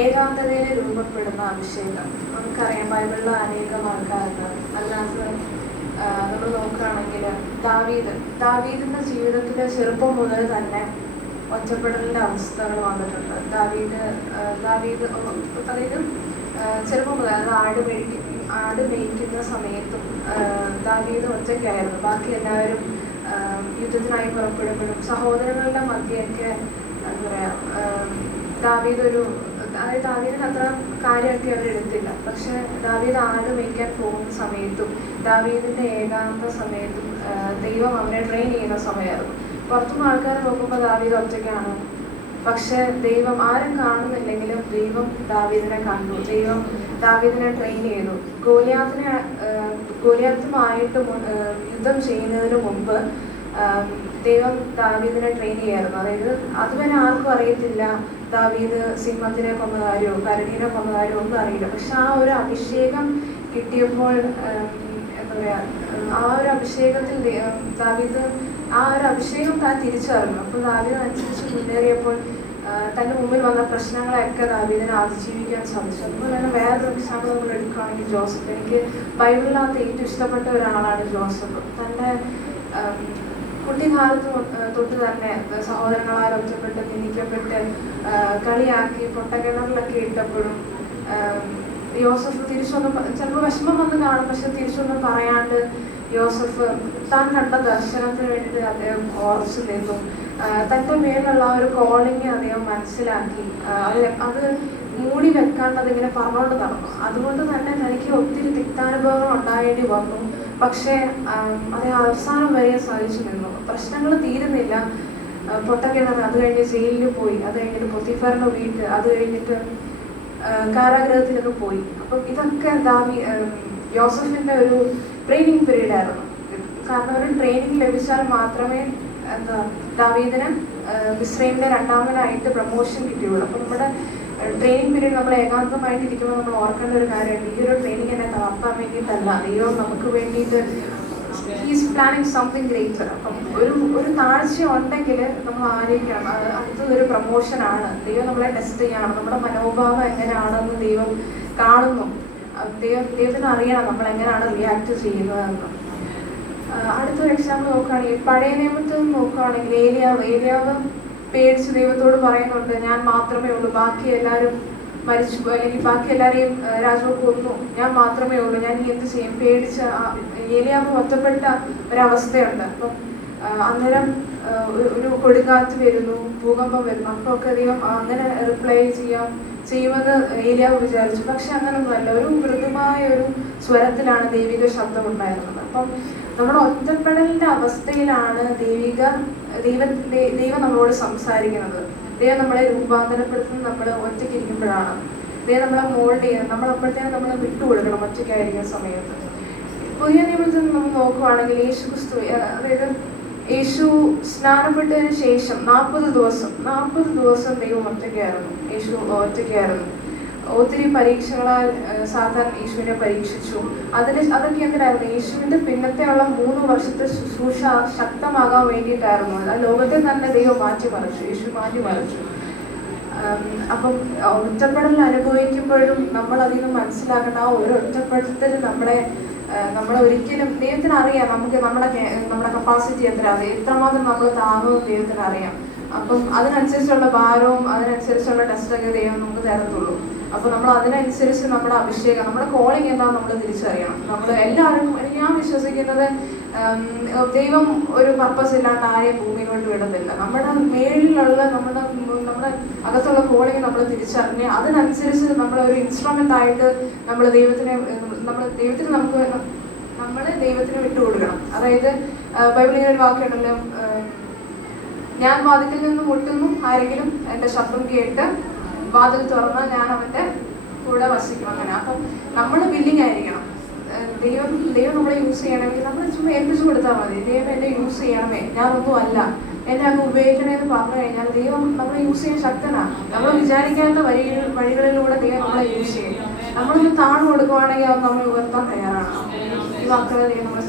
ഏകാന്തതയിൽ രൂപപ്പെടുന്ന അഭിഷേകം. നമുക്കറിയാം ബൈബിളിൽ അനേകം ആൾക്കാരുണ്ട്. അതിനകത്ത് നമ്മൾ നോക്കുകയാണെങ്കിൽ ദാവീദിന്റെ ജീവിതത്തിൽ ചെറുപ്പം മുതൽ തന്നെ ഒറ്റപ്പെടലിന്റെ അവസ്ഥകൾ വന്നിട്ടുണ്ട്. ദാവീദ് അതായത് ചെറുപ്പം മുതൽ ആട് മേയ്ക്കുന്ന സമയത്തും ദാവീദ് ഒറ്റയ്ക്കായിരുന്നു. ബാക്കി എല്ലാവരും യുദ്ധത്തിനായി പുറപ്പെടുമ്പോഴും സഹോദരങ്ങളുടെ മധ്യമൊക്കെ എന്താ പറയാ, ദാവീദിന് അത്ര കാര്യമൊക്കെ അവർ എടുത്തില്ല. പക്ഷെ ദാവീദ് ആട് മേയ്ക്കാൻ പോകുന്ന സമയത്തും ദാവീദിന്റെ ഏകാന്ത സമയത്തും ദൈവം അവനെ ട്രെയിൻ ചെയ്യുന്ന സമയമായിരുന്നു. പുറത്തുനിന്ന് ആൾക്കാർ നോക്കുമ്പോൾ ദാവീദ് ഒറ്റയ്ക്കാണ്. പക്ഷെ ദൈവം ആരും കാണുന്നില്ലെങ്കിലും ദൈവം ദാവീദിനെ കണ്ടു. ദൈവം ദാവീദിനെ ട്രെയിൻ ചെയ്തു. ഗോലിയാത്തുമായിട്ട് യുദ്ധം ചെയ്യുന്നതിന് മുമ്പ് ദൈവം ദാവീദിനെ ട്രെയിൻ ചെയ്യായിരുന്നു. അതായത് അതുവരെ ആർക്കും അറിയത്തില്ല ദാവീദ് സിംഹത്തിനെ കൊന്ന കാര്യമോ കരടീനെ കൊന്ന കാര്യമോ ഒന്നും അറിയില്ല. പക്ഷെ ആ ഒരു അഭിഷേകം കിട്ടിയപ്പോൾ എന്താ പറയാ, ആ ഒരു അഭിഷേകത്തിൽ ദാവീദ് ആ ഒരു അഭിഷേകം താൻ തിരിച്ചറിഞ്ഞു. അപ്പോൾ ദാവീദ് അനുസരിച്ച് മുന്നേറിയപ്പോൾ തൻ്റെ മുമ്പിൽ വന്ന പ്രശ്നങ്ങളെയൊക്കെ ദാവീദിനെ അതിജീവിക്കാൻ സാധിച്ചു. അതുപോലെ തന്നെ വേറൊരു എക്സാമ്പിൾ നമ്മൾ എടുക്കുകയാണെങ്കിൽ ജോസഫ്. എനിക്ക് ബൈബിളിനകത്ത് ഏറ്റവും ഇഷ്ടപ്പെട്ട ഒരാളാണ് ജോസഫ്. തൻ്റെ കുട്ടിക്കാലത്ത് തൊട്ട് തന്നെ സഹോദരങ്ങളാൽ ഒറ്റപ്പെട്ട് നിന്ദിക്കപ്പെട്ട് കളിയാക്കി പൊട്ടക്കിണറിലൊക്കെ ഇട്ടപ്പോഴും യോസഫ് തിരിച്ചൊന്നും ചിലപ്പോൾ വിഷമം വന്ന് കാണും, പക്ഷെ തിരിച്ചൊന്നും പറയാണ്ട് യോസഫ് താൻ കണ്ട ദർശനത്തിന് വേണ്ടിയിട്ട് അദ്ദേഹം ഉറച്ചു നിന്നു. തൻ്റെ മേലുള്ള ഒരു കോളിങ് അദ്ദേഹം മനസ്സിലാക്കി. അത് മൂടി വെക്കാണ്ട് അതിങ്ങനെ പറഞ്ഞുകൊണ്ട് നടന്നു. അതുകൊണ്ട് തന്നെ തനിക്ക് ഒത്തിരി തിക്താനുഭവങ്ങൾ ഉണ്ടായേണ്ടി വന്നു. പക്ഷേ അത് അവസാനം വരെ സാധിച്ചു നിന്നു. പ്രശ്നങ്ങൾ തീരുന്നില്ല. പൊട്ടക്കിണർ, അത് കഴിഞ്ഞ് ജയിലിൽ പോയി, അത് കഴിഞ്ഞിട്ട് പൊത്തിഫറിന്റെ വീട്ട്, അത് കഴിഞ്ഞിട്ട് കാരാഗ്രഹത്തിലൊക്കെ പോയി. അപ്പം ഇതൊക്കെ യോസഫിന്റെ ഒരു ട്രെയിനിങ് പീരീഡ് ആയിരുന്നു. കാരണം ഒരു ട്രെയിനിങ് ലഭിച്ചാൽ മാത്രമേ ദാവീദിന് മിസ്രൈമിലെ രണ്ടാമനായിട്ട് പ്രമോഷൻ കിട്ടിയുള്ളൂ. അപ്പം നമ്മുടെ ട്രെയിനിങ് പീരീഡ് നമ്മൾ ഏകാന്തമായിട്ട് ഇരിക്കുമ്പോൾ നമ്മൾ ഓർക്കേണ്ട ഒരു കാര്യമുണ്ട്. ഈ ഒരു ട്രെയിനിങ് എന്നെ തളർത്താൻ വേണ്ടിയിട്ടല്ല, ദൈവം നമുക്ക് വേണ്ടിയിട്ട് ഹീസ് പ്ലാനിങ് സംതിങ് ഗ്രേറ്റർ. അപ്പം ഒരു താഴ്ച ഉണ്ടെങ്കിൽ നമ്മൾ ആലോചിക്കണം, അത് ഒരു പ്രമോഷനാണ്. ദൈവം നമ്മളെ ടെസ്റ്റ് ചെയ്യണം. നമ്മുടെ മനോഭാവം എങ്ങനെയാണെന്ന് ദൈവം കാണുന്നു. ദൈവത്തിന് അറിയണം നമ്മൾ എങ്ങനെയാണ് റിയാക്ട് ചെയ്യുന്നതെന്ന്. അടുത്തൊരു എക്സാമ്പിൾ നോക്കുകയാണെങ്കിൽ പഴയ നിയമത്തിൽ നോക്കുകയാണെങ്കിൽ ഏലിയാവ് പേടിച്ച് ദൈവത്തോട് പറയുന്നുണ്ട്, ഞാൻ മാത്രമേ ഉള്ളൂ, ബാക്കി എല്ലാവരും മരിച്ചു, അല്ലെങ്കിൽ ബാക്കി എല്ലാവരെയും രാജാവ് കൊന്നു, ഞാൻ മാത്രമേ ഉള്ളൂ, ഞാൻ ഇനി എന്ത് ചെയ്യും? പേടിച്ച് ഏലിയാവ് ഒറ്റപ്പെട്ട ഒരവസ്ഥയുണ്ട്. അപ്പം അന്നേരം ഒരു കൊടുങ്കാറ്റ് വരുന്നു, ഭൂകമ്പം വരുന്നു. അപ്പോൾ ഒക്കെ അധികം അങ്ങനെ റിപ്ലൈ ചെയ്യുമെന്ന് ഏലിയാവ് വിചാരിച്ചു. പക്ഷെ അങ്ങനൊന്നുമല്ല. ഒരു മൃദുമായ ഒരു സ്വരത്തിലാണ് ദൈവിക ശബ്ദം ഉണ്ടായിരുന്നത്. അപ്പം നമ്മുടെ ഒറ്റപ്പെടലിന്റെ അവസ്ഥയിലാണ് ദൈവം നമ്മളോട് സംസാരിക്കുന്നത്. ദൈവം നമ്മളെ രൂപാന്തരപ്പെടുത്തുന്നത് നമ്മൾ ഒറ്റയ്ക്കിരിക്കുമ്പോഴാണ്. ദൈവം നമ്മളെ മോൾഡ് ചെയ്യുന്നത്. നമ്മളപ്പോഴത്തേനും നമ്മളെ വിട്ടുകൊടുക്കണം ഒറ്റയ്ക്കായിരിക്കുന്ന സമയത്ത്. പുതിയ നിയമത്തിൽ നമ്മൾ നോക്കുവാണെങ്കിൽ അതായത് യേശു സ്നാനപ്പെട്ടതിന് ശേഷം 40 ദിവസം ദൈവം ഒറ്റയ്ക്കായിരുന്നു. യേശു ഒറ്റയ്ക്കായിരുന്നു. ഒത്തിരി പരീക്ഷകളാൽ സാത്താൻ യേശുവിനെ പരീക്ഷിച്ചു. അതൊക്കെ എന്തിനായിരുന്നു? യേശുവിന്റെ പിന്നത്തെയുള്ള 3 വർഷത്തെ ശുശ്രൂഷ ശക്തമാകാൻ വേണ്ടിയിട്ടായിരുന്നു. ആ ലോകത്തെ തന്നെ ദൈവം യേശു മാറ്റിമറിച്ചു. അപ്പം ഒറ്റപ്പെടൽ അനുഭവിക്കുമ്പോഴും നമ്മൾ അതിന് മനസ്സിലാക്കേണ്ട ആ ഒരു ഒറ്റപ്പെടുത്തൽ നമ്മളെ ഒരിക്കലും ദൈവത്തിന് അറിയാം. നമുക്ക് നമ്മുടെ കപ്പാസിറ്റി എത്രമാത്രം നമ്മൾ താങ്ങുമെന്ന് ദൈവത്തിന് അറിയാം. അപ്പം അതിനനുസരിച്ചുള്ള ഭാരവും അതിനനുസരിച്ചുള്ള ടെസ്റ്റൊക്കെ ദൈവം നമുക്ക് തരത്തുള്ളൂ. അപ്പൊ നമ്മൾ അതിനനുസരിച്ച് നമ്മുടെ അഭിഷേകം, നമ്മുടെ കോളിംഗ് എന്താണെന്ന് നമ്മൾ തിരിച്ചറിയണം. നമ്മൾ എല്ലാവരും, ഞാൻ വിശ്വസിക്കുന്നത് ദൈവം ഒരു പർപ്പസ് ഇല്ലാണ്ട് ആരെയും ഭൂമിയിലോട്ട് വിടത്തില്ല. നമ്മുടെ മേളിലുള്ള നമ്മുടെ അകത്തുള്ള കോളിംഗ് നമ്മൾ തിരിച്ചറിഞ്ഞ് അതിനനുസരിച്ച് നമ്മളൊരു ഇൻസ്ട്രുമെന്റ് ആയിട്ട് നമ്മൾ ദൈവത്തിന് വിട്ടുകൊടുക്കണം. അതായത് ബൈബിളിൽ ഒരു വാക്കുണ്ടല്ലോ, ഞാൻ വാതിൽക്കൽ നിന്ന് മുട്ടുന്നു, ആരെങ്കിലും എൻ്റെ ശബ്ദം കേട്ട് വാതിൽ തുറന്നാൽ ഞാൻ അവൻ്റെ കൂടെ വസിക്കും. അങ്ങനെ. അപ്പം നമ്മൾ വില്ലിങ് ആയിരിക്കണം. ദൈവം നമ്മളെ യൂസ് ചെയ്യണമെങ്കിൽ നമ്മൾ ചുമ്മാ ഏൽപ്പിച്ചു കൊടുത്താൽ മതി. ദൈവം എന്നെ യൂസ് ചെയ്യണമേ, ഞാനൊന്നും അല്ല, എന്നെ അങ്ങ് ഉപയോഗിക്കണമെന്ന് പറഞ്ഞു കഴിഞ്ഞാൽ ദൈവം നമ്മളെ യൂസ് ചെയ്യാൻ ശക്തനാണ്. നമ്മൾ വിചാരിക്കാത്ത വഴികളിലൂടെ ദൈവം നമ്മളെ യൂസ് ചെയ്യും. നമ്മളൊന്ന് താഴ്ന്നു കൊടുക്കുവാണെങ്കിൽ അത് നമ്മൾ ഉയർത്താൻ തയ്യാറാണ്. ഈ വാക്കുകൾ ദൈവം നമ്മളെ